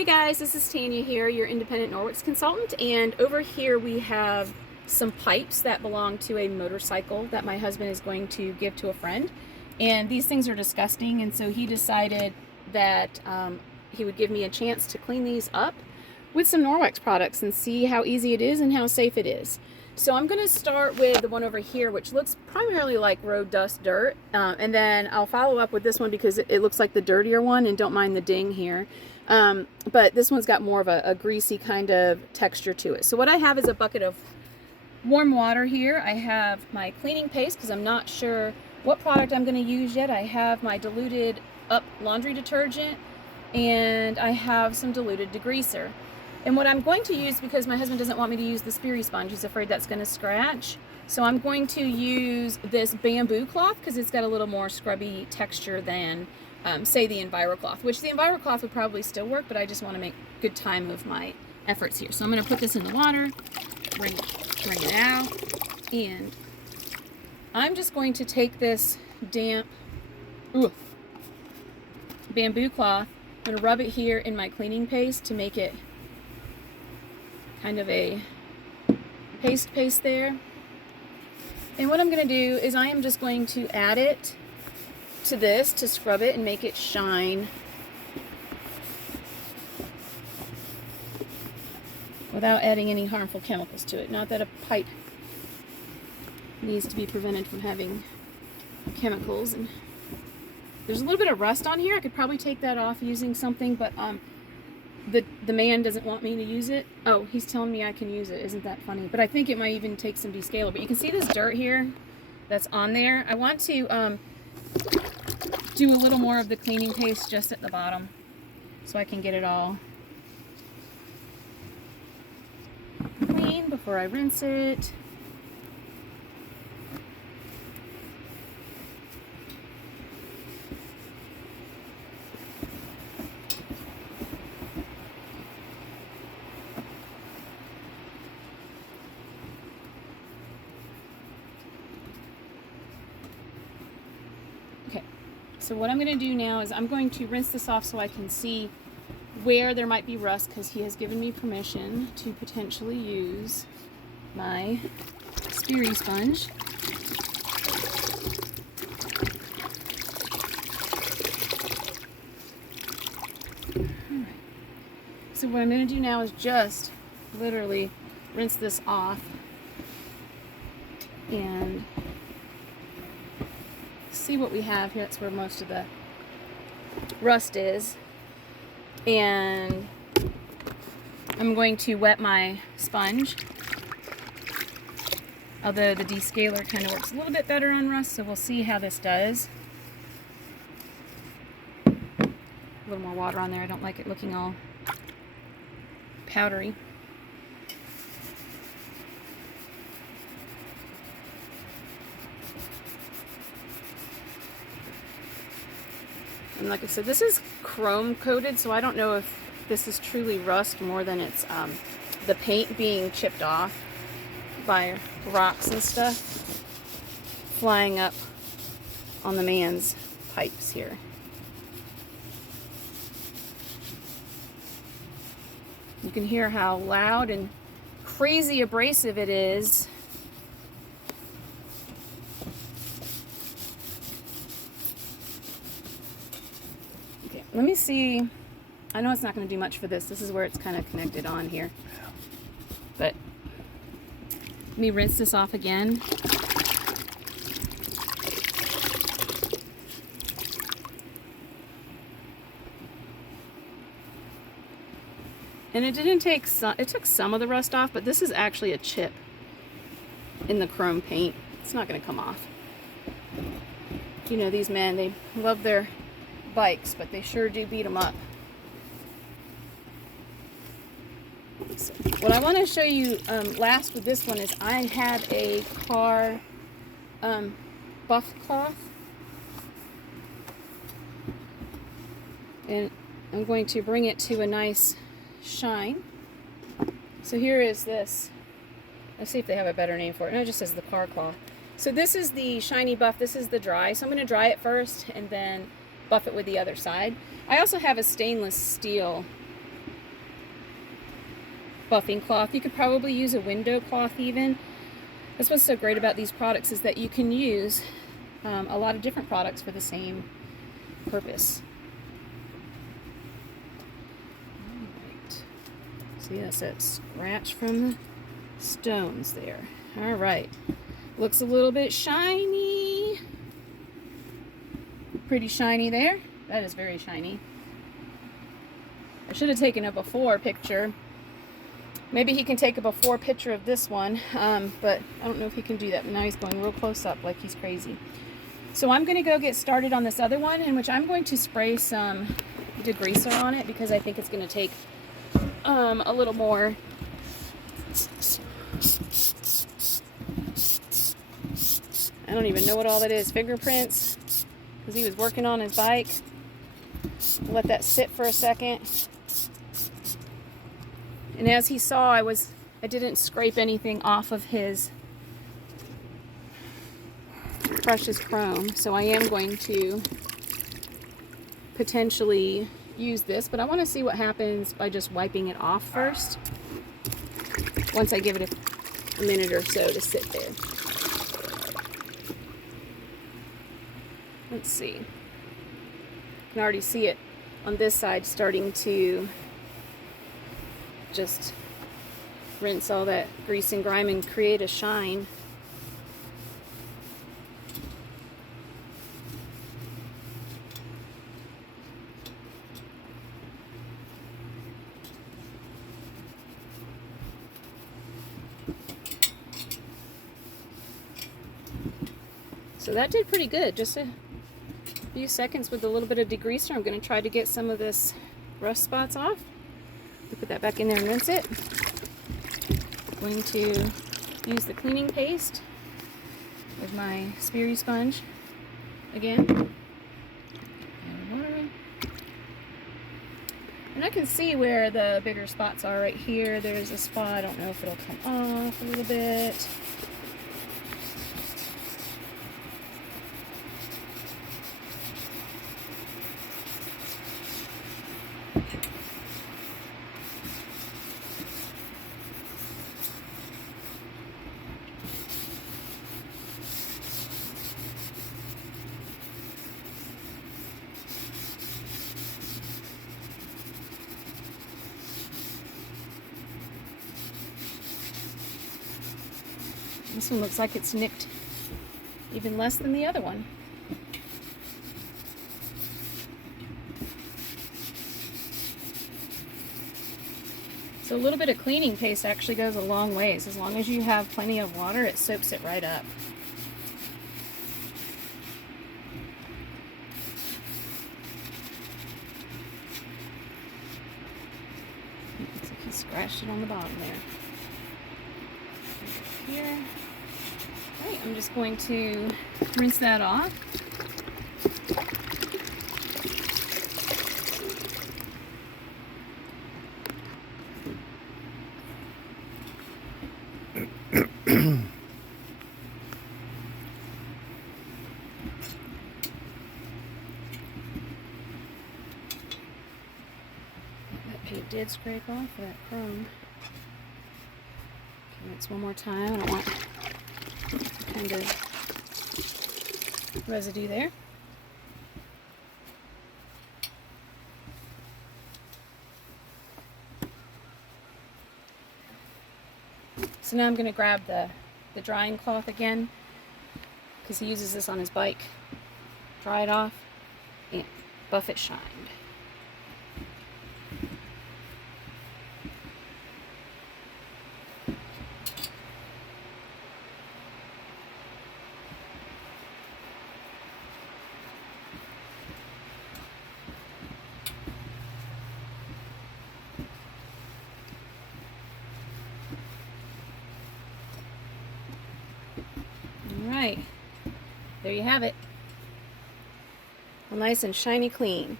Hey guys, this is Tanya here, your independent Norwex consultant, and over here we have some pipes that belong to a motorcycle that my husband is going to give to a friend. And these things are disgusting, and so he decided that he would give me a chance to clean these up with some Norwex products and see how easy it is and how safe it is. So I'm going to start with the one over here, which looks primarily like road dust dirt, and then I'll follow up with this one because it looks like the dirtier one, and don't mind the ding here. But this one's got more of a greasy kind of texture to it. So what I have is a bucket of warm water here. I have my cleaning paste because I'm not sure what product I'm going to use yet. I have my diluted up laundry detergent, and I have some diluted degreaser. And what I'm going to use, because my husband doesn't want me to use the speary sponge, he's afraid that's going to scratch. So I'm going to use this bamboo cloth because it's got a little more scrubby texture than, say, the EnviroCloth, which the EnviroCloth would probably still work, but I just want to make good time of my efforts here. So I'm going to put this in the water, bring it out, and I'm just going to take this damp bamboo cloth. I'm going to rub it here in my cleaning paste to make it kind of a paste there. And what I'm going to do is I am just going to add it to this to scrub it and make it shine without adding any harmful chemicals to it. Not that a pipe needs to be prevented from having chemicals. And there's a little bit of rust on here. I could probably take that off using something, but the man doesn't want me to use it. Oh, he's telling me I can use it. Isn't that funny? But I think it might even take some descaler. But you can see this dirt here that's on there. I want to do a little more of the cleaning paste just at the bottom so I can get it all clean before I rinse it. Okay, so what I'm going to do now is I'm going to rinse this off so I can see where there might be rust, because he has given me permission to potentially use my speary sponge. Alright, so what I'm going to do now is just literally rinse this off and see what we have here. That's where most of the rust is. And I'm going to wet my sponge, although the descaler kind of works a little bit better on rust, so we'll see how this does. A little more water on there. I don't like it looking all powdery. And like I said, this is chrome coated, so I don't know if this is truly rust more than it's the paint being chipped off by rocks and stuff flying up on the man's pipes here. You can hear how loud and crazy abrasive it is. Let me see. I know it's not going to do much for this. This is where it's kind of connected on here. But let me rinse this off again. And it didn't take some, it took some of the rust off, but this is actually a chip in the chrome paint. It's not going to come off. You know, these men, they love their bikes, but they sure do beat them up. So what I want to show you last with this one is I have a car buff cloth, and I'm going to bring it to a nice shine. So here is this. Let's see if they have a better name for it. No, it just says the car cloth. So this is the shiny buff. This is the dry. So I'm going to dry it first and then buff it with the other side. I also have a stainless steel buffing cloth. You could probably use a window cloth even. That's what's so great about these products, is that you can use a lot of different products for the same purpose. Alright. See, that's that scratch from the stones there. Alright. Looks a little bit shiny. Pretty shiny there. That is very shiny. I should have taken a before picture. Maybe he can take a before picture of this one, but I don't know if he can do that. But now he's going real close up like he's crazy. So I'm going to go get started on this other one, in which I'm going to spray some degreaser on it, because I think it's going to take a little more. I don't even know what all that is. Fingerprints, because he was working on his bike. I'll let that sit for a second. And as he saw, I didn't scrape anything off of his precious chrome, so I am going to potentially use this, but I want to see what happens by just wiping it off first, once I give it a minute or so to sit there. Let's see. You can already see it on this side starting to just rinse all that grease and grime and create a shine. So that did pretty good. Just a few seconds with a little bit of degreaser. I'm going to try to get some of this rust spots off. Put that back in there and rinse it. I'm going to use the cleaning paste with my speary sponge again. And water in. And I can see where the bigger spots are right here. There's a spot. I don't know if it'll come off a little bit. This one looks like it's nicked even less than the other one. So a little bit of cleaning paste actually goes a long ways. As long as you have plenty of water, it soaks it right up. Looks like he scratched it on the bottom there. Here. Right, I'm just going to rinse that off. That paint did scrape off that chrome. Rinse one more time. I don't want kind of residue there. So now I'm going to grab the drying cloth again, because he uses this on his bike. Dry it off and buff it shined. Alright, there you have it. All nice and shiny clean.